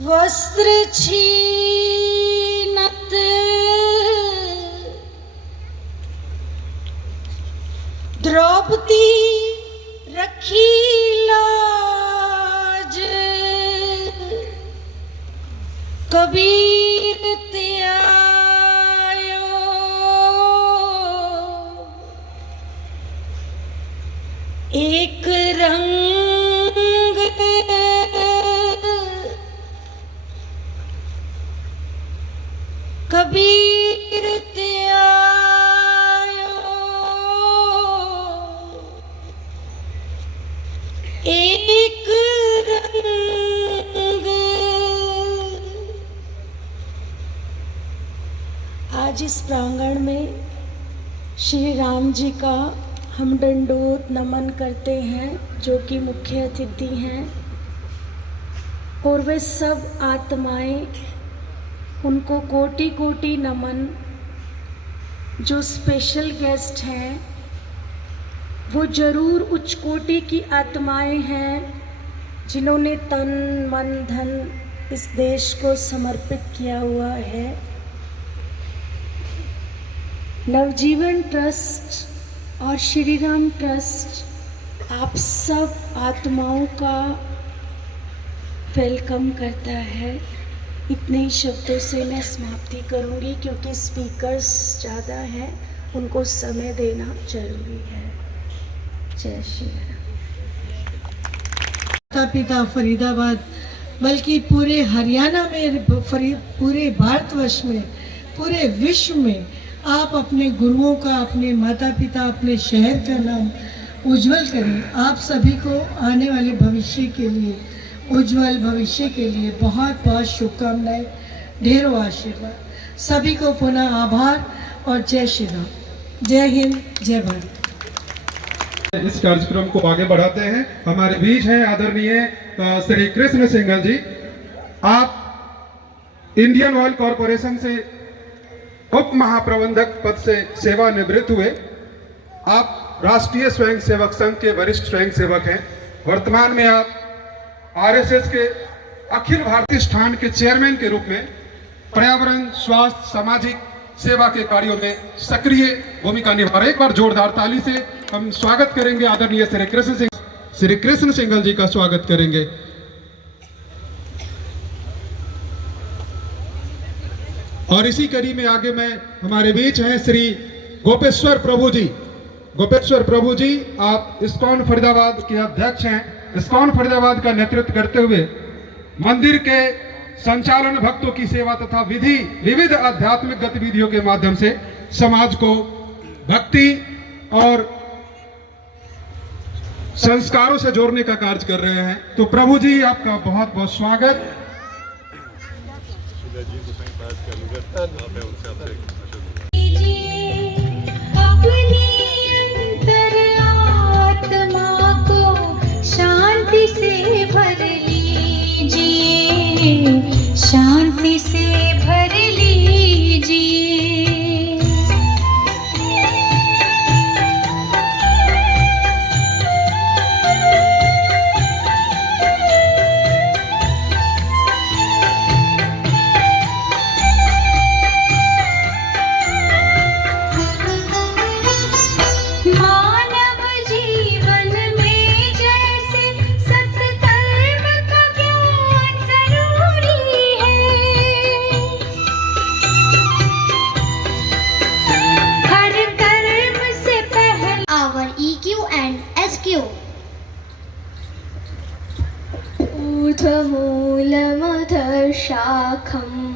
वस्त्र छीनत द्रौपदी रखी लाज, कबीर त्यायो एक रंग, कबीर त्यायो एक रंग। आज इस प्रांगण में श्री राम जी का हम दंडोत नमन करते हैं, जो कि मुख्य अतिथि हैं, और वे सब आत्माएं उनको कोटि कोटि नमन। जो स्पेशल गेस्ट हैं वो जरूर उच्च कोटि की आत्माएं हैं, जिन्होंने तन मन धन इस देश को समर्पित किया हुआ है। नवजीवन ट्रस्ट और श्री राम ट्रस्ट आप सब आत्माओं का वेलकम करता है। इतने ही शब्दों से मैं समाप्ति करूंगी, क्योंकि स्पीकर्स ज़्यादा हैं, उनको समय देना जरूरी है। जय श्री राम। माता पिता फरीदाबाद, बल्कि पूरे हरियाणा में, पूरे भारतवर्ष में, पूरे विश्व में आप अपने गुरुओं का, अपने माता पिता, अपने शहर का नाम उज्जवल करें। आप सभी को आने वाले भविष्य के लिए, उज्जवल भविष्य के लिए बहुत बहुत शुभकामनाएं, ढेरों आशीर्वाद। सभी को पुनः आभार और जय श्री राम। जय हिंद, जय भारत। इस कार्यक्रम को आगे बढ़ाते हैं। हमारे बीच हैं आदरणीय श्री कृष्ण सिंघल जी। आप इंडियन ऑयल कॉरपोरेशन से उप महाप्रबंधक पद से सेवानिवृत्त हुए। आप राष्ट्रीय स्वयंसेवक संघ के वरिष्ठ स्वयंसेवक हैं। वर्तमान में आप आरएसएस के अखिल भारतीय स्थान के चेयरमैन के रूप में पर्यावरण, स्वास्थ्य, सामाजिक सेवा के कार्यों में सक्रिय भूमिका निभा रहे। एक बार जोरदार ताली से हम स्वागत करेंगे आदरणीय श्री कृष्ण सिंघल जी का स्वागत करेंगे। और इसी कड़ी में आगे में हमारे बीच हैं श्री गोपेश्वर प्रभु जी। गोपेश्वर प्रभु जी, आप इस्कॉन फरीदाबाद के अध्यक्ष हैं। इस्कॉन फरीदाबाद का नेतृत्व करते हुए मंदिर के संचालन, भक्तों की सेवा तथा विविध आध्यात्मिक गतिविधियों के माध्यम से समाज को भक्ति और संस्कारों से जोड़ने का कार्य कर रहे हैं। तो प्रभु जी, आपका बहुत बहुत स्वागत। शांति से भर लीजिए, शांति से भर लीजिए। मानव जीवन में जैसे सत्कर्म का ज्ञान जरूरी है, हर कर्म से पहले our EQ and SQ. ऊर्ध्वमूलमधः शाखम्,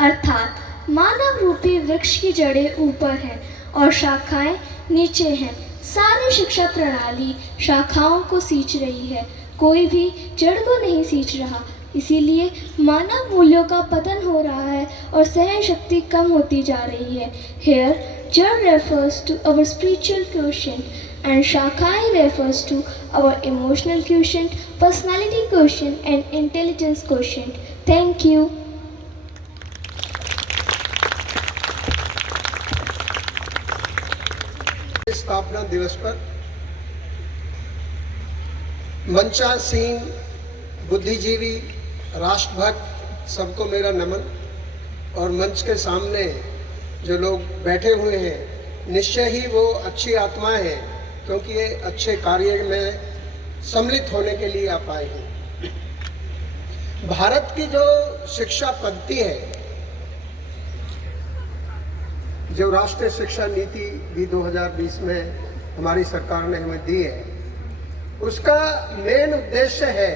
अर्थात मानव रूपी वृक्ष की जड़ें ऊपर हैं और शाखाएं नीचे हैं। सारी शिक्षा प्रणाली शाखाओं को सींच रही है, कोई भी जड़ को नहीं सींच रहा। इसीलिए मानव मूल्यों का पतन हो रहा है और सहन शक्ति कम होती जा रही है। Here, जड़ refers to our spiritual quotient and shakhai refers to our emotional quotient, personality quotient and intelligence quotient. Thank you. स्थापना दिवस पर मंचासीन बुद्धिजीवी राष्ट्रभक्त सबको मेरा नमन। और मंच के सामने जो लोग बैठे हुए हैं, निश्चय ही वो अच्छी आत्माएं हैं, क्योंकि ये अच्छे कार्य में सम्मिलित होने के लिए आप आए हैं। भारत की जो शिक्षा पद्धति है, जो राष्ट्रीय शिक्षा नीति भी 2020 में हमारी सरकार ने हमें दी है, उसका मेन उद्देश्य है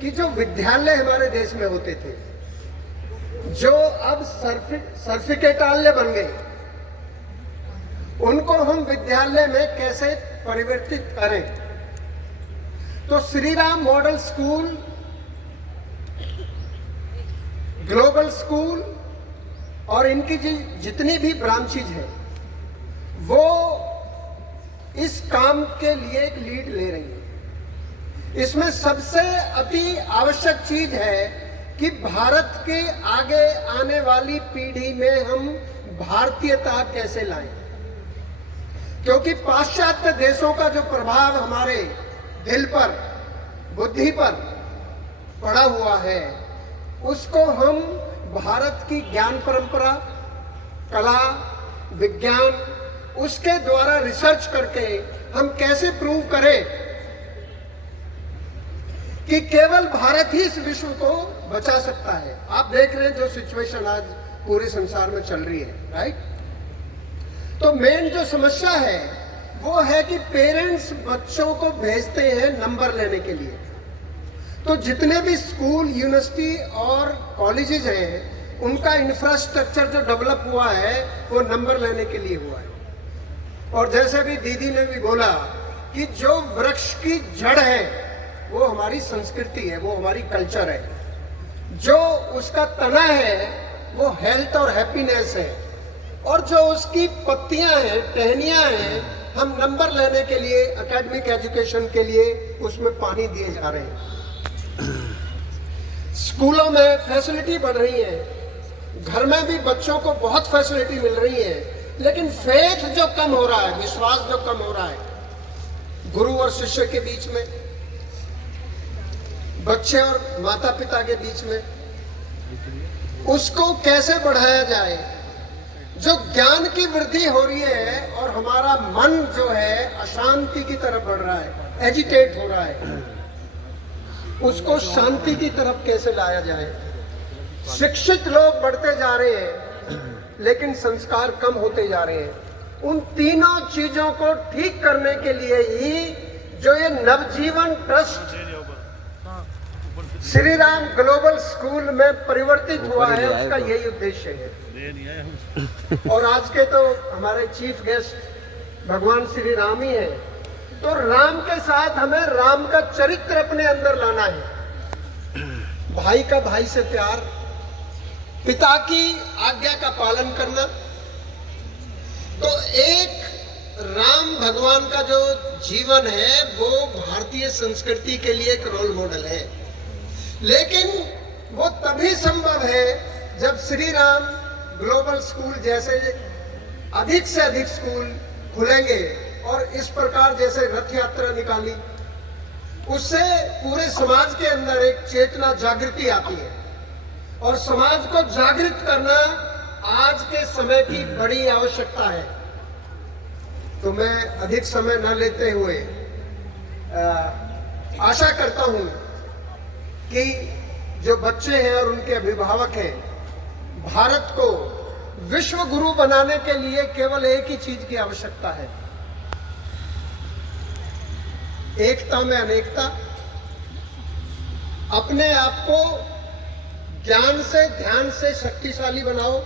कि जो विद्यालय हमारे देश में होते थे, जो अब सर्टिफिकेटालय बन गए, उनको हम विद्यालय में कैसे परिवर्तित करें। तो Shri Ram model school, global school और इनकी जितनी भी ब्रांचेज है, वो इस काम के लिए एक लीड ले रही है। इसमें सबसे अति आवश्यक चीज है कि भारत के आगे आने वाली पीढ़ी में हम भारतीयता कैसे लाएं, क्योंकि पाश्चात्य देशों का जो प्रभाव हमारे दिल पर, बुद्धि पर पड़ा हुआ है, उसको हम भारत की ज्ञान परंपरा, कला, विज्ञान, उसके द्वारा रिसर्च करके हम कैसे प्रूव करें कि केवल भारत ही इस विश्व को बचा सकता है। आप देख रहे हैं जो सिचुएशन आज पूरे संसार में चल रही है, राइट। तो मेन जो समस्या है वो है कि पेरेंट्स बच्चों को भेजते हैं नंबर लेने के लिए। तो जितने भी स्कूल, यूनिवर्सिटी और कॉलेजेस हैं, उनका इंफ्रास्ट्रक्चर जो डेवलप हुआ है वो नंबर लेने के लिए हुआ है। और जैसे भी दीदी ने भी बोला कि जो वृक्ष की जड़ है वो हमारी संस्कृति है, वो हमारी कल्चर है। जो उसका तना है वो हेल्थ और हैप्पीनेस है, और जो उसकी पत्तियां हैं, टहनियां हैं, हम नंबर लेने के लिए, एकेडमिक एजुकेशन के लिए उसमें पानी दिए जा रहे हैं। स्कूलों में फैसिलिटी बढ़ रही है, घर में भी बच्चों को बहुत फैसिलिटी मिल रही है, लेकिन फेथ जो कम हो रहा है, विश्वास जो कम हो रहा है गुरु और शिष्य के बीच में, बच्चे और माता पिता के बीच में, उसको कैसे बढ़ाया जाए। जो ज्ञान की वृद्धि हो रही है और हमारा मन जो है अशांति की तरफ बढ़ रहा है, एजिटेट हो रहा है, उसको शांति की तरफ कैसे लाया जाए। शिक्षित लोग बढ़ते जा रहे हैं लेकिन संस्कार कम होते जा रहे हैं। उन तीनों चीजों को ठीक करने के लिए ही जो ये Navjivan trust Shri Ram global school में परिवर्तित हुआ है, उसका यही उद्देश्य है। और आज के तो हमारे चीफ गेस्ट भगवान श्री राम ही है, तो राम के साथ हमें राम का चरित्र अपने अंदर लाना है। भाई का भाई से प्यार, पिता की आज्ञा का पालन करना। तो एक राम भगवान का जो जीवन है वो भारतीय संस्कृति के लिए एक रोल मॉडल है, लेकिन वो तभी संभव है जब श्री राम ग्लोबल स्कूल जैसे अधिक से अधिक स्कूल खुलेंगे और इस प्रकार जैसे रथ यात्रा निकाली, उससे पूरे समाज के अंदर एक चेतना, जागृति आती है। और समाज को जागृत करना आज के समय की बड़ी आवश्यकता है। तो मैं अधिक समय न लेते हुए आशा करता हूं कि जो बच्चे हैं और उनके अभिभावक हैं, भारत को विश्व गुरु बनाने के लिए केवल एक ही चीज की आवश्यकता है, एकता में अनेकता। अपने आप को ज्ञान से, ध्यान से शक्तिशाली बनाओ,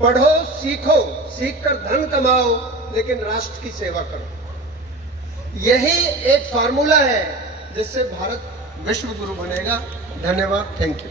पढ़ो, सीखो, सीखकर धन कमाओ, लेकिन राष्ट्र की सेवा करो। यही एक फार्मूला है जिससे भारत विश्व गुरु बनेगा। धन्यवाद, थैंक यू।